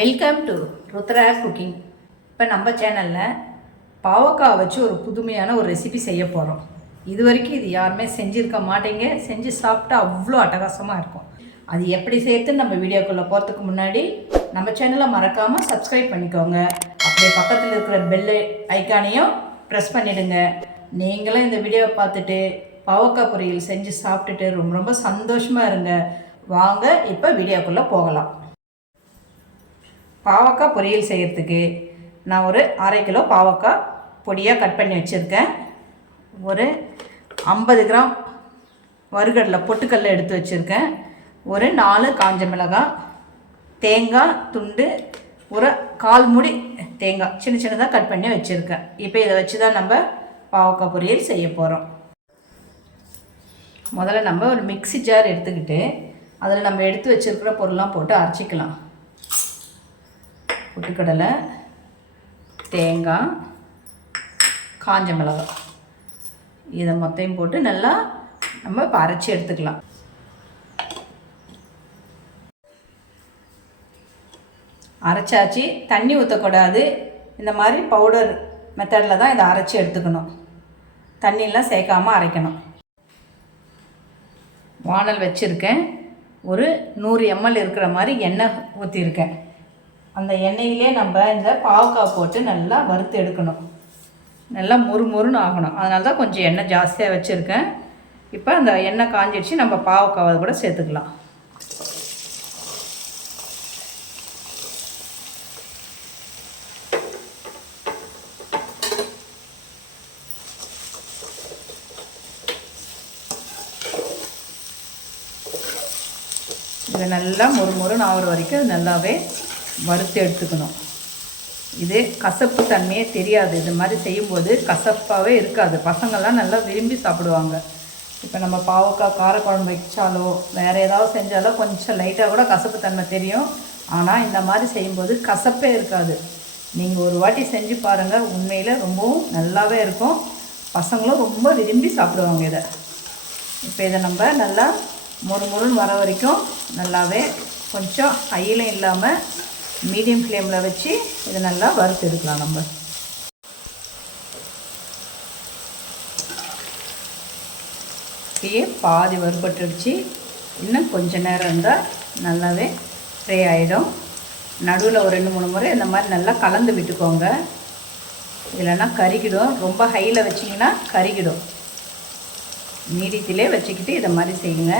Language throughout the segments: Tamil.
Welcome to Rudra cooking. இப்போ நம்ம சேனலில் பாவக்காய் வச்சு ஒரு புதுமையான ஒரு ரெசிபி செய்ய போகிறோம். இது வரைக்கும் இது யாருமே செஞ்சுருக்க மாட்டேங்க. செஞ்சு சாப்பிட்டா அவ்வளோ அட்டகாசமாக இருக்கும். அது எப்படி செய்யறதுன்னு நம்ம வீடியோக்குள்ளே போகிறதுக்கு முன்னாடி நம்ம சேனலை மறக்காமல் சப்ஸ்கிரைப் பண்ணிக்கோங்க. அப்படியே பக்கத்தில் இருக்கிற பெல் ஐக்கானையும் ப்ரெஸ் பண்ணிவிடுங்க. நீங்களும் இந்த வீடியோவை பார்த்துட்டு பாவக்காய் பொரியல் செஞ்சு சாப்பிட்டுட்டு ரொம்ப ரொம்ப சந்தோஷமாக இருங்க. வாங்க இப்போ வீடியோக்குள்ளே போகலாம். பாவக்காய் பொரியல் செய்கிறதுக்கு நான் ஒரு 1/2 கிலோ பாவக்காய் பொடியாக கட் பண்ணி வச்சுருக்கேன். ஒரு 50 கிராம் வறுகடலை பொட்டுக்கடலை எடுத்து வச்சுருக்கேன். ஒரு 4 காஞ்ச மிளகாய், தேங்காய் துண்டு, ஒரு 1/4 மூடி தேங்காய் சின்ன சின்னதாக கட் பண்ணி வச்சுருக்கேன். இப்போ இதை வச்சு தான் நம்ம பாவக்காய் பொரியல் செய்ய போகிறோம். முதல்ல நம்ம ஒரு மிக்ஸி ஜார் எடுத்துக்கிட்டு அதில் நம்ம எடுத்து வச்சுருக்கிற பொருள்லாம் போட்டு அரைச்சிக்கலாம். பொட்டுக்கடலை, தேங்காய், காஞ்ச மிளகாய் இதை மொத்தையும் போட்டு நல்லா நம்ம இப்போ அரைச்சி எடுத்துக்கலாம். அரைச்சாச்சு, தண்ணி ஊற்றக்கூடாது. இந்த மாதிரி பவுடர் மெத்தடில் தான் இதை அரைச்சி எடுத்துக்கணும். தண்ணியெலாம் சேர்க்காமல் அரைக்கணும். வானல் வச்சுருக்கேன். ஒரு 100 ml இருக்கிற மாதிரி எண்ணெய் ஊற்றிருக்கேன். அந்த எண்ணெயிலே நம்ம இந்த பாவக்காய் போட்டு நல்லா வறுத்து எடுக்கணும். நல்லா மொறுமொறுன்னு ஆகணும். அதனால தான் கொஞ்சம் எண்ணெய் ஜாஸ்தியாக வச்சுருக்கேன். இப்போ அந்த எண்ணெய் காஞ்சிடுச்சு, நம்ம பாவக்காவை கூட சேர்த்துக்கலாம். இதை நல்லா மொறுமொறுன்னு ஆகிற வரைக்கும் நல்லாவே வறுத்து எடுத்துக்கணும். இது கசப்பு தன்மையே தெரியாது. இது மாதிரி செய்யும்போது கசப்பாகவே இருக்காது. பசங்கள்லாம் நல்லா விரும்பி சாப்பிடுவாங்க. இப்போ நம்ம பாவக்காய் காரக்குழம்பு வச்சாலோ வேறு ஏதாவது செஞ்சாலோ கொஞ்சம் லைட்டாக கூட கசப்பு தன்மை தெரியும். ஆனால் இந்த மாதிரி செய்யும்போது கசப்பே இருக்காது. நீங்கள் ஒரு வாட்டி செஞ்சு பாருங்கள், உண்மையில் ரொம்பவும் நல்லாவே இருக்கும். பசங்களும் ரொம்ப விரும்பி சாப்பிடுவாங்க இதை. இப்போ இதை நம்ம நல்லா மொறுமொறுன்னு வர வரைக்கும் நல்லாவே கொஞ்சம் ஹையிலும் இல்லாமல் மீடியம் ஃப்ளேமில் வச்சு இதை நல்லா வறுத்து எடுக்கலாம். நம்ம இப்படியே பாதி வறுபட்டுடுச்சு. இன்னும் கொஞ்சம் நேரம் இருந்தால் நல்லாவே ஃப்ரை ஆகிடும். நடுவில் ஒரு 2-3 முறை இந்த மாதிரி நல்லா கலந்து விட்டுக்கோங்க. இல்லைன்னா கருகிடும். ரொம்ப ஹையில் வச்சிங்கன்னா கருகிடும். மீடியத்திலே வச்சுக்கிட்டு இதை மாதிரி செய்யுங்க.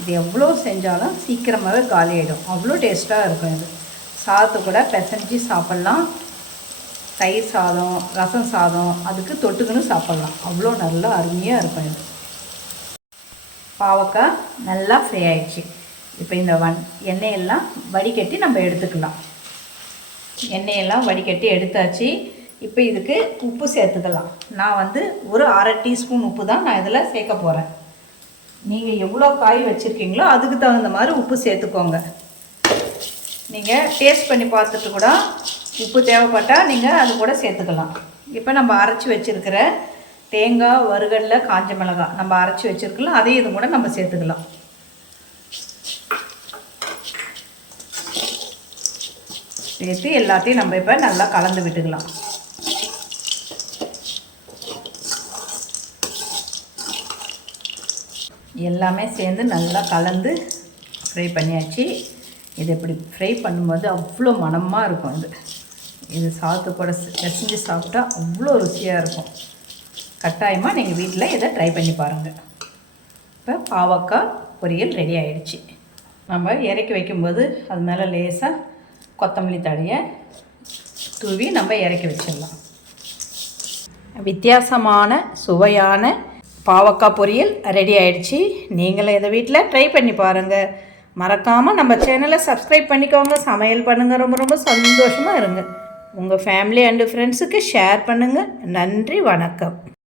இது எவ்வளோ செஞ்சாலும் சீக்கிரமாகவே காலி ஆகிடும். அவ்வளோ டேஸ்ட்டாக இருக்கும். இது சாதத்தை கூட பிசைஞ்சு சாப்பிட்லாம். தயிர் சாதம், ரசம் சாதம் அதுக்கு தொட்டுக்குன்னு சாப்பிட்லாம். அவ்வளோ நல்லா அருமையாக இருக்கும். இது பாவக்காய் நல்லா ஃப்ரை ஆகிடுச்சு. இப்போ இந்த எண்ணெயெல்லாம் வடிகட்டி நம்ம எடுத்துக்கலாம். எண்ணெயெல்லாம் வடிகட்டி எடுத்தாச்சு. இப்போ இதுக்கு உப்பு சேர்த்துக்கலாம். நான் ஒரு 1/2 டீஸ்பூன் உப்பு தான் நான் இதில் சேர்க்க போகிறேன். நீங்கள் எவ்வளோ காய் வச்சுருக்கீங்களோ அதுக்கு தகுந்த மாதிரி உப்பு சேர்த்துக்கோங்க. நீங்கள் டேஸ்ட் பண்ணி பார்த்துட்டு கூட உப்பு தேவைப்பட்டால் நீங்கள் அது கூட சேர்த்துக்கலாம். இப்போ நம்ம அரைச்சி வச்சுருக்கிற தேங்காய், வறுகடலை, காஞ்ச மிளகாய் நம்ம அரைச்சி வச்சுருக்கலாம். அதையும் இது கூட நம்ம சேர்த்துக்கலாம். சேர்த்து எல்லாத்தையும் நம்ம இப்போ நல்லா கலந்து விட்டுக்கலாம். எல்லாமே சேர்ந்து நல்லா கலந்து ஃப்ரை பண்ணியாச்சு. இது இப்படி ஃப்ரை பண்ணும்போது அவ்வளோ மணமாக இருக்கும். இது சாதத்து கூட பிசைஞ்சு சாப்பிட்டா அவ்வளோ ருசியாக இருக்கும். கட்டாயமாக நீங்கள் வீட்டில் இதை ட்ரை பண்ணி பாருங்கள். இப்போ பாவக்காய் பொரியல் ரெடி ஆகிடுச்சு. நம்ம இறக்கி வைக்கும்போது அது மேலே லேசாக கொத்தமல்லி தழையை தூவி நம்ம இறக்கி வச்சிடலாம். வித்தியாசமான சுவையான பாவக்காய் பொரியல் ரெடி ஆகிடுச்சு. நீங்களும் இதை வீட்டில் ட்ரை பண்ணி பாருங்கள். மறக்காமல் நம்ம சேனலை சப்ஸ்கிரைப் பண்ணிக்கோங்க. சமையல் பண்ணுங்கள். ரொம்ப ரொம்ப சந்தோஷமாக இருங்க. உங்கள் ஃபேமிலி அண்டு ஃப்ரெண்ட்ஸுக்கு ஷேர் பண்ணுங்கள். நன்றி, வணக்கம்.